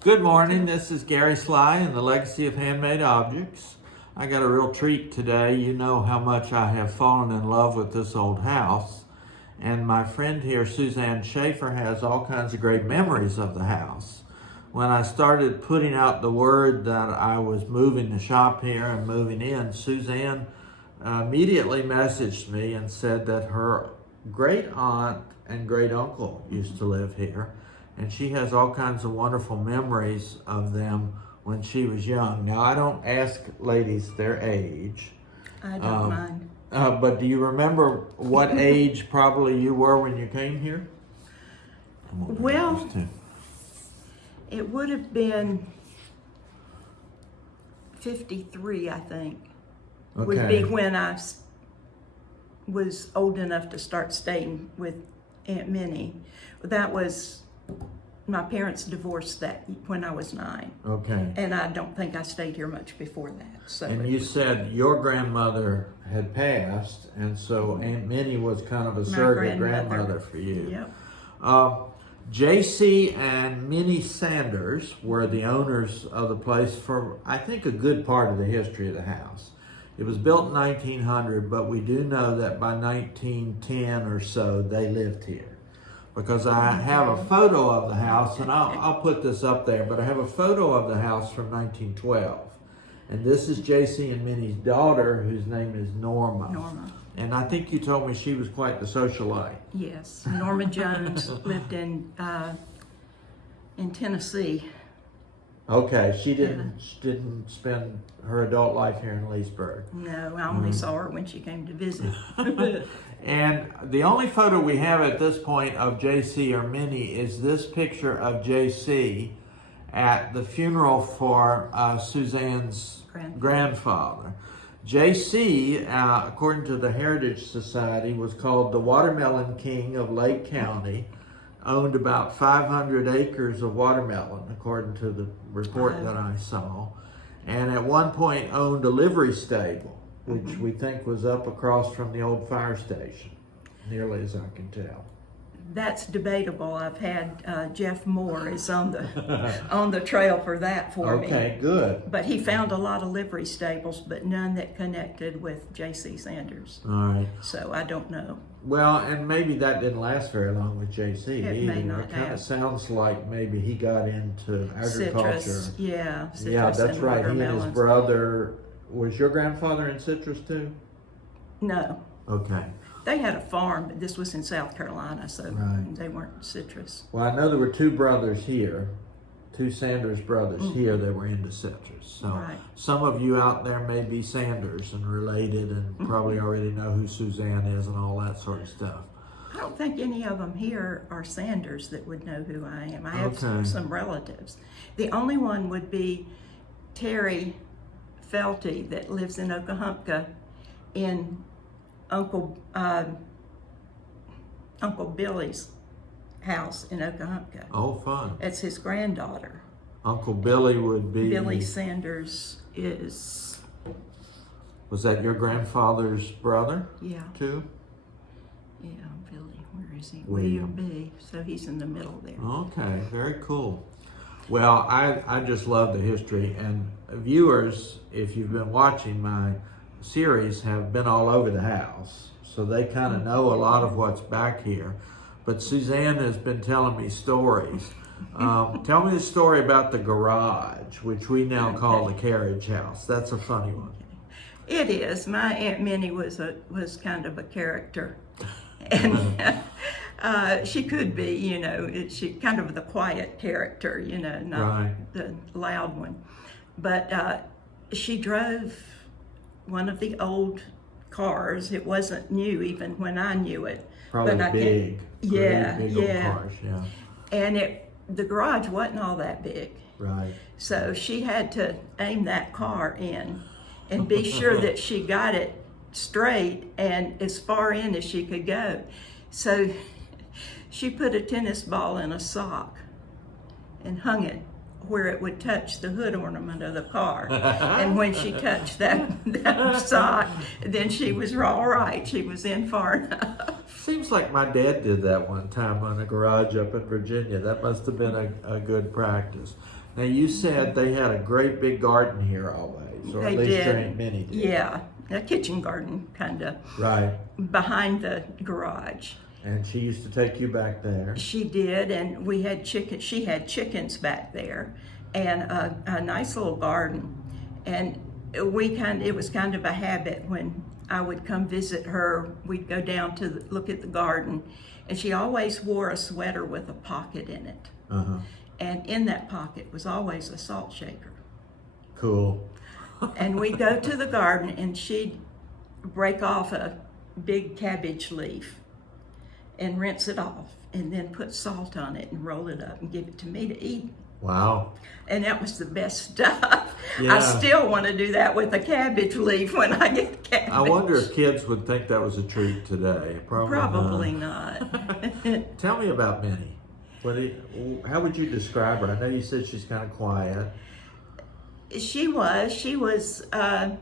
Good morning, this is Gary Sly and the Legacy of Handmade Objects. I got a real treat today. You know how much I have fallen in love with this old house. And my friend here, Suzanne Shaffer, has all kinds of great memories of the house. When I started putting out the word that I was moving the shop here and moving in, Suzanne immediately messaged me and said that her great aunt and great uncle used to live here, and she has all kinds of wonderful memories of them when she was young. Now, I don't ask ladies their age. I don't mind. But do you remember what age probably you were when you came here? Well, it would have been 53, I think. Okay. Would be when I was old enough to start staying with Aunt Minnie. That was, my parents divorced that when I was 9. Okay. And I don't think I stayed here much before that. So. And you said your grandmother had passed, and so Aunt Minnie was kind of a surrogate grandmother for you. Yep. J.C. and Minnie Sanders were the owners of the place for, I think, a good part of the history of the house. It was built in 1900, but we do know that by 1910 or so, they lived here. Because I have a photo of the house, and I'll put this up there, but I have a photo of the house from 1912. And this is J.C. and Minnie's daughter, whose name is Norma. Norma. And I think you told me she was quite the socialite. Yes, Norma Jones lived in Tennessee. Okay, she didn't spend her adult life here in Leesburg. No, I only saw her when she came to visit. And the only photo we have at this point of JC or Minnie is this picture of JC at the funeral for Suzanne's grandfather. JC, according to the Heritage Society, was called the Watermelon King of Lake County, owned about 500 acres of watermelon, according to the report that I saw, and at one point owned a livery stable, which we think was up across from the old fire station, nearly as I can tell. That's debatable. I've had Jeff Moore is on the trail for that for me. Okay, good. But he found a lot of livery stables, but none that connected with J.C. Sanders. All right. So I don't know. Well, and maybe that didn't last very long with JC either. It may not It kind of have. sounds like maybe he got into agriculture. Citrus, yeah. Citrus Yeah, that's and right. He and his watermelons. brother. Was your grandfather in citrus too? No. Okay. They had a farm, but this was in South Carolina, so Right. they weren't citrus. Well, I know there were two brothers here, two Sanders brothers here that were into citrus. So Right. some of you out there may be Sanders and related and probably already know who Suzanne is and all that sort of stuff. I don't think any of them here are Sanders that would know who I am. I have Okay. some relatives. The only one would be Terry Felty that lives in Oklahoma in Uncle Billy's house in Oklahoma. Oh, fun. That's his granddaughter. Uncle Billy would be... Billy Sanders is... Was that your grandfather's brother Yeah, too? yeah, Billy. Where is he? William. B. So he's in the middle there. Okay, very cool. Well, I just love the history, and viewers, if you've been watching my series, have been all over the house, so they kind of know a lot of what's back here. But Suzanne has been telling me stories. Tell me the story about the garage, which we now call the carriage house. That's a funny one. It is. My Aunt Minnie was kind of a character, and she could be, you know, she kind of the quiet character, you know, not Right. the loud one. But she drove one of the old cars. It wasn't new even when I knew it. Probably but big. Yeah, big yeah. old cars, yeah. And the garage wasn't all that big. Right. So she had to aim that car in and be sure that she got it straight and as far in as she could go. So she put a tennis ball in a sock and hung it where it would touch the hood ornament of the car. And when she touched that sock, then she was all right. She was in far enough. Seems like my dad did that one time on a garage up in Virginia. That must have been a good practice. Now you said they had a great big garden here always, or They at least did. during Minnie did. Yeah, a kitchen garden kind of Right. behind the garage. And she used to take you back there. She did, and we had chicken. She had chickens back there, and a nice little garden. And it was kind of a habit when I would come visit her. We'd go down to look at the garden, and she always wore a sweater with a pocket in it. Uh-huh. And in that pocket was always a salt shaker. Cool. And we'd go to the garden, and she'd break off a big cabbage leaf and rinse it off, and then put salt on it and roll it up and give it to me to eat. Wow. And that was the best stuff. Yeah. I still want to do that with a cabbage leaf when I get cabbage. I wonder if kids would think that was a treat today. Probably not. Tell me about Minnie. How would you describe her? I know you said she's kind of quiet. She was a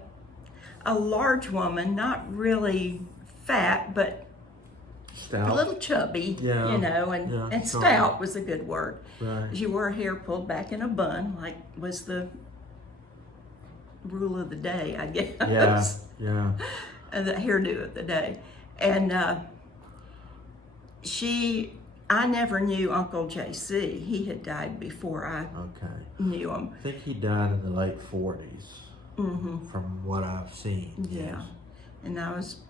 large woman, not really fat, but Stout. a little chubby, Yeah. and stout was a good word. Right. She wore her hair pulled back in a bun, like was the rule of the day, I guess. Yeah. The hairdo of the day. And I never knew Uncle JC. He had died before I Okay. knew him. I think he died in the late 40s, from what I've seen. Yeah. Yes. And I was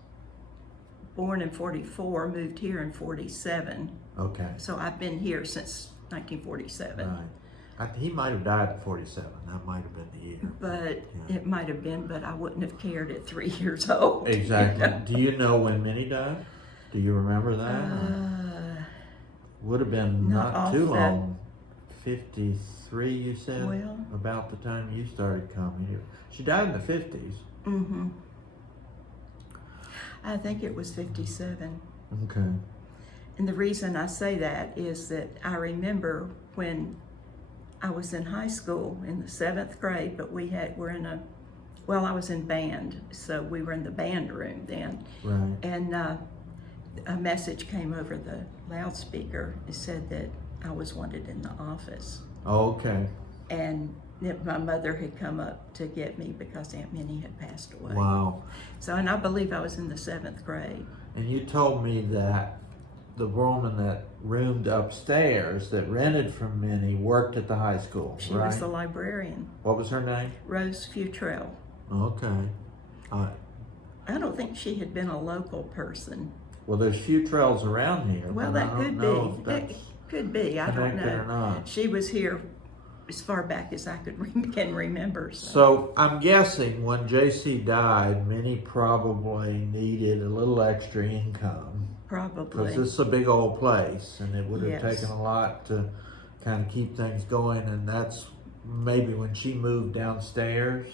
born in 44, moved here in 47. Okay. So I've been here since 1947. Right. He might have died in 47. That might have been the year. But it might have been, but I wouldn't have cared at 3 years old. Exactly. Do you know when Minnie died? Do you remember that? Would have been not too long. 53, you said? Well. About the time you started coming here. She died in the 50s. Mm-hmm. I think it was 57. Okay. And the reason I say that is that I remember when I was in high school in the 7th grade, but I was in band, so we were in the band room then. Right. And a message came over the loudspeaker. It said that I was wanted in the office. Okay. And that my mother had come up to get me because Aunt Minnie had passed away. Wow. So, and I believe I was in the 7th grade. And you told me that the woman that roomed upstairs that rented from Minnie worked at the high school, She right? was the librarian, What was her name? Rose Futrell. Okay. I don't think she had been a local person. Well, there's few trails around here. Well, but I that don't could know be. if That that's could be. I don't connected or know. not. She was here as far back as I can remember. So I'm guessing when JC died, Minnie probably needed a little extra income. Probably. Because this is a big old place, and it would have Yes. taken a lot to kind of keep things going. And that's maybe when she moved downstairs.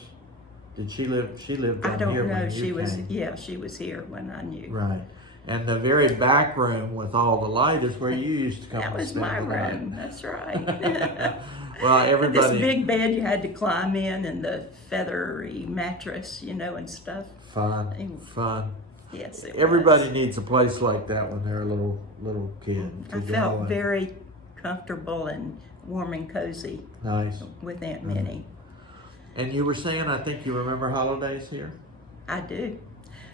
Did she live? She lived down I don't here know. when She you was. came. Yeah, she was here when I knew. Right. And the very back room with all the light is where you used to come. That and was spend my the night. room. That's right. Well, everybody. This big bed you had to climb in, and the feathery mattress, and stuff. Fun. Yes, it Everybody was. needs a place like that when they're a little kid. to I go felt and- very comfortable and warm and cozy nice. with Aunt Minnie. And you were saying, I think you remember holidays here? I do.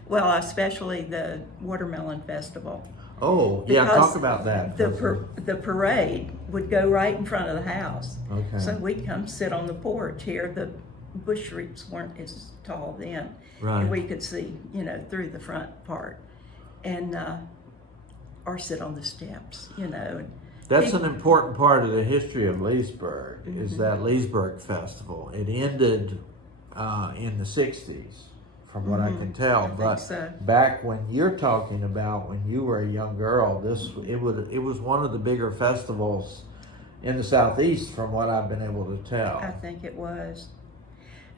Well, especially the Watermelon Festival. Oh, yeah, Because talk about that. The parade would go right in front of the house. Okay. So we'd come sit on the porch here. The bush roots weren't as tall then. Right. And we could see, through the front part. And, or sit on the steps, and That's an important part of the history of Leesburg, is that Leesburg Festival. It ended in the 60s, from what I can tell. But so. back when you're talking about when you were a young girl, it was one of the bigger festivals in the Southeast, from what I've been able to tell. I think it was.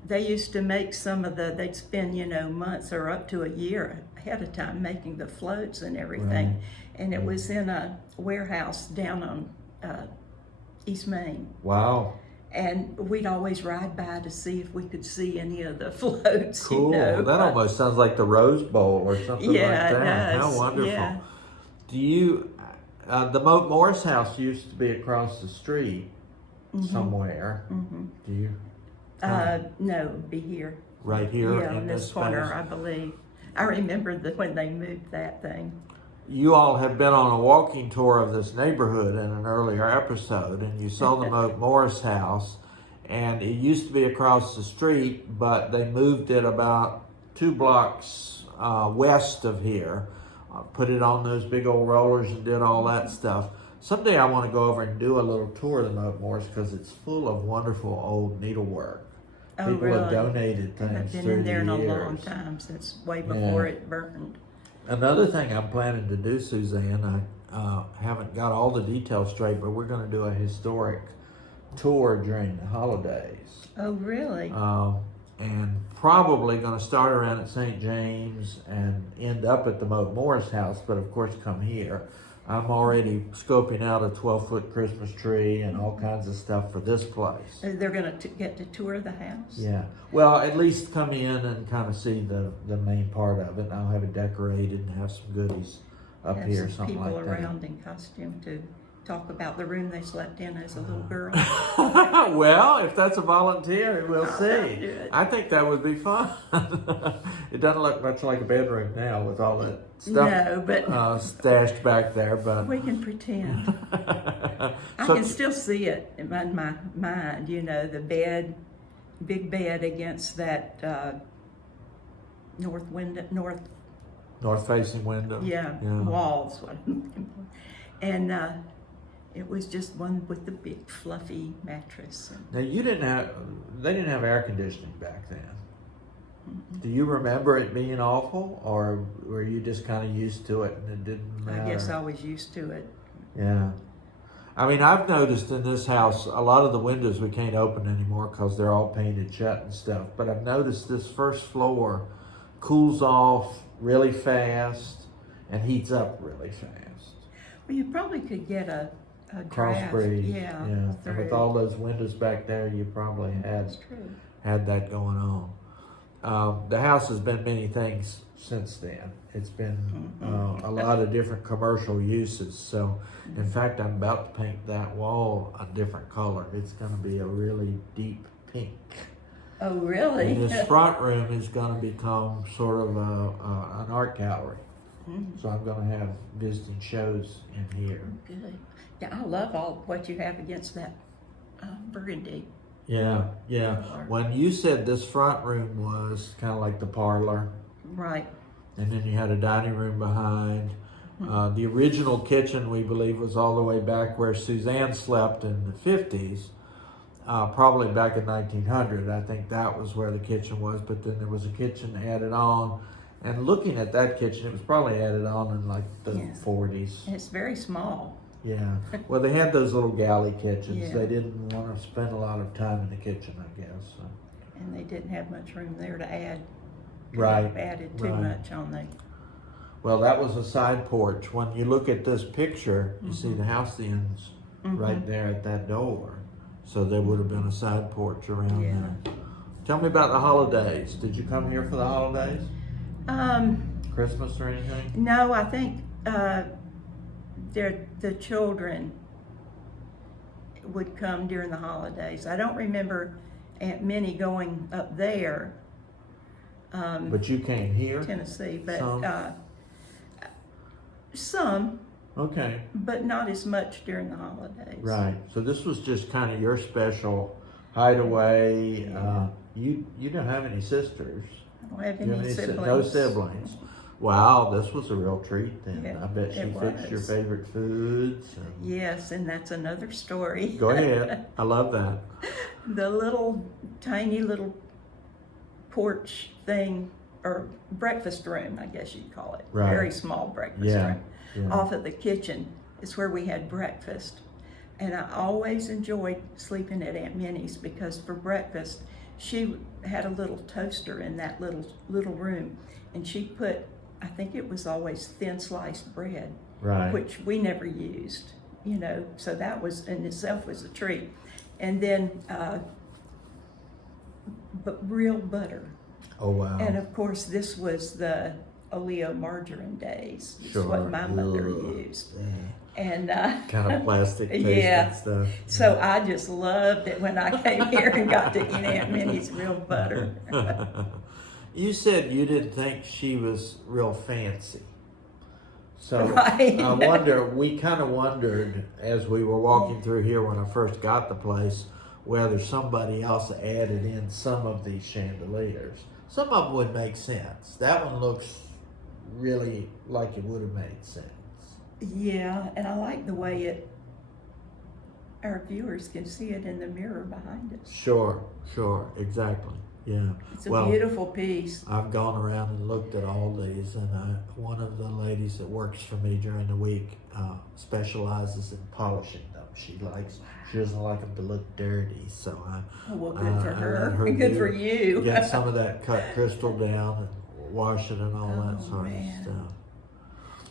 They used to make they'd spend, months or up to a year ahead of time making the floats and everything. Right. And it was in a warehouse down on East Main. Wow. And we'd always ride by to see if we could see any of the floats. Cool. That almost sounds like the Rose Bowl or something Yeah, like it that. does. How wonderful. Yeah. Do you, the Moat Morris house used to be across the street. somewhere. Do you? No, it'd be here. Right here Yeah, in this this corner, space. I believe. I remember when they moved that thing. You all have been on a walking tour of this neighborhood in an earlier episode, and you saw the Moat Morris house, and it used to be across the street, but they moved it about 2 blocks west of here, put it on those big old rollers and did all that stuff. Someday I want to go over and do a little tour of the Moat Morris because it's full of wonderful old needlework. Oh, People really? have donated things I've been through in there the in a years. long time, since way before it burned. Another thing I'm planning to do, Suzanne, I haven't got all the details straight, but we're going to do a historic tour during the holidays. Oh, really? And probably going to start around at St. James and end up at the Moat Morris house, but of course come here. I'm already scoping out a 12-foot Christmas tree and all kinds of stuff for this place. They're going to get to tour the house? Yeah. Well, at least come in and kind of see the main part of it. I'll have it decorated and have some goodies up Have here, some something people like that. around in costume to talk about the room they slept in as a little girl. Well, if that's a volunteer, we'll I'll see. do it. I think that would be fun. It doesn't look much like a bedroom now with all that stuff No, but stashed back there, but we can pretend. I So- can still see it in my mind, you know, the bed, big bed against that north north-facing window. walls. And it was just one with the big fluffy mattress. Now they didn't have air conditioning back then. Do you remember it being awful, or were you just kind of used to it and it didn't matter? I guess I was used to it. Yeah. I mean, I've noticed in this house, a lot of the windows we can't open anymore because they're all painted shut and stuff. But I've noticed this first floor cools off really fast and heats up really fast. Well, you probably could get a Cross draft. breeze. Yeah. And with through. all those windows back there, you probably That's true. had that going on. The house has been many things since then. It's been a lot of different commercial uses. So, in fact, I'm about to paint that wall a different color. It's going to be a really deep pink. Oh, really? And this front room is going to become sort of an art gallery. So I'm going to have visiting shows in here. Good. Yeah, I love all what you have against that burgundy. Yeah. When you said this front room was kind of like the parlor, Right. and then you had a dining room behind. The original kitchen, we believe, was all the way back where Suzanne slept in the 50s, probably back in 1900. I think that was where the kitchen was, but then there was a kitchen added on. And looking at that kitchen, it was probably added on in like the 40s. And it's very small. Yeah. Well, they had those little galley kitchens. Yeah. They didn't want to spend a lot of time in the kitchen, I guess. So. And they didn't have much room there to add. Right. Added too right. much on the. Well, that was a side porch. When you look at this picture, you see the house ends right there at that door. So there would have been a side porch around there. Tell me about the holidays. Did you come here for the holidays? Christmas or anything? No, I think the children would come during the holidays. I don't remember Aunt Minnie going up there, But you came here? Tennessee, but Some? some, Okay. but not as much during the holidays. Right. So this was just kind of your special hideaway. You don't have any sisters. I don't have Do you any have siblings. no siblings. Wow, this was a real treat then. Yeah, I bet she it fixed your was. favorite foods. And... Yes, and that's another story. Go ahead. I love that. The tiny little porch thing, or breakfast room, I guess you'd call it. Right. Very small breakfast Yeah, room. yeah. Off of the kitchen is where we had breakfast. And I always enjoyed sleeping at Aunt Minnie's because for breakfast, she had a little toaster in that little room. And she put, I think it was always thin sliced bread, Right. which we never used, you know, so that was in itself was a treat. And then, but real butter. Oh, wow. And of course, this was the oleomargarine days. It's Sure. what my mother Ugh. used. Yeah. And Kind of plastic paste yeah. and stuff. So I just loved it when I came here and got to eat Aunt Minnie's real butter. You said you didn't think she was real fancy. So Right. we kind of wondered as we were walking through here when I first got the place, whether somebody else added in some of these chandeliers. Some of them would make sense. That one looks really like it would have made sense. Yeah, and I like the way our viewers can see it in the mirror behind us. Sure, exactly. Yeah. It's a beautiful piece. I've gone around and looked at all these, and one of the ladies that works for me during the week specializes in polishing them. She doesn't like them to look dirty, so Oh, well, good for her. let And good for you. Get some of that cut crystal down and wash it and all that sort of stuff.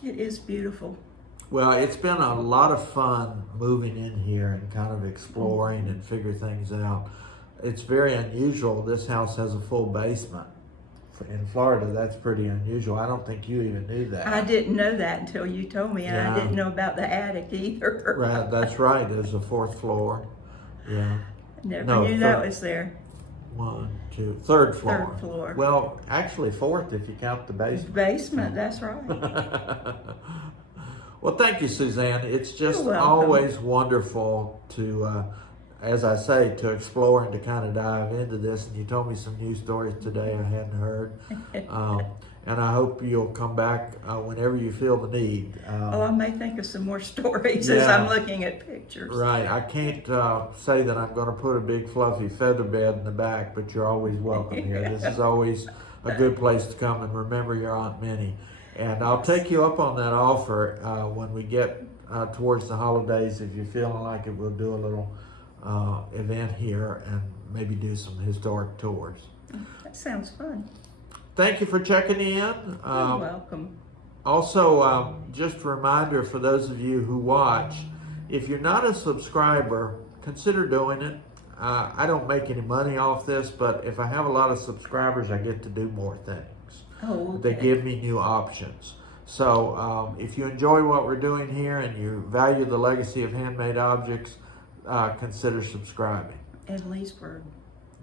It is beautiful. Well, it's been a lot of fun moving in here and kind of exploring and figure things out. It's very unusual. This house has a full basement. In Florida, that's pretty unusual. I don't think you even knew that. I didn't know that until you told me, and Yeah. I didn't know about the attic either. Right, that's right. There's a fourth floor. Yeah. Never knew that was there. Third floor. Third floor. Well, actually fourth if you count the basement. Basement, that's right. Well, thank you, Suzanne. It's just You're welcome. always wonderful to, as I say, to explore and to kind of dive into this. And you told me some new stories today I hadn't heard. And I hope you'll come back whenever you feel the need. I may think of some more stories as I'm looking at pictures. Right. I can't say that I'm going to put a big fluffy feather bed in the back, but you're always welcome here. This is always a good place to come and remember your Aunt Minnie. And I'll take you up on that offer when we get towards the holidays. If you're feeling like it, we'll do a little event here and maybe do some historic tours. That sounds fun. Thank you for checking in. You're welcome. Also, just a reminder for those of you who watch, if you're not a subscriber, consider doing it. I don't make any money off this, but if I have a lot of subscribers, I get to do more things. Oh, They okay. give me new options. So if you enjoy what we're doing here and you value the legacy of handmade objects, consider subscribing. And Leesburg.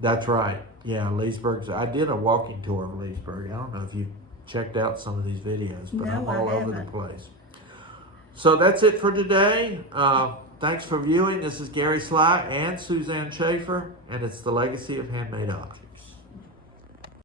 That's right. Yeah, Leesburg's. I did a walking tour of Leesburg. I don't know if you checked out some of these videos, but No, I'm all I over the haven't. place. So that's it for today. Thanks for viewing. This is Gary Sly and Suzanne Shaffer, and it's the legacy of handmade objects.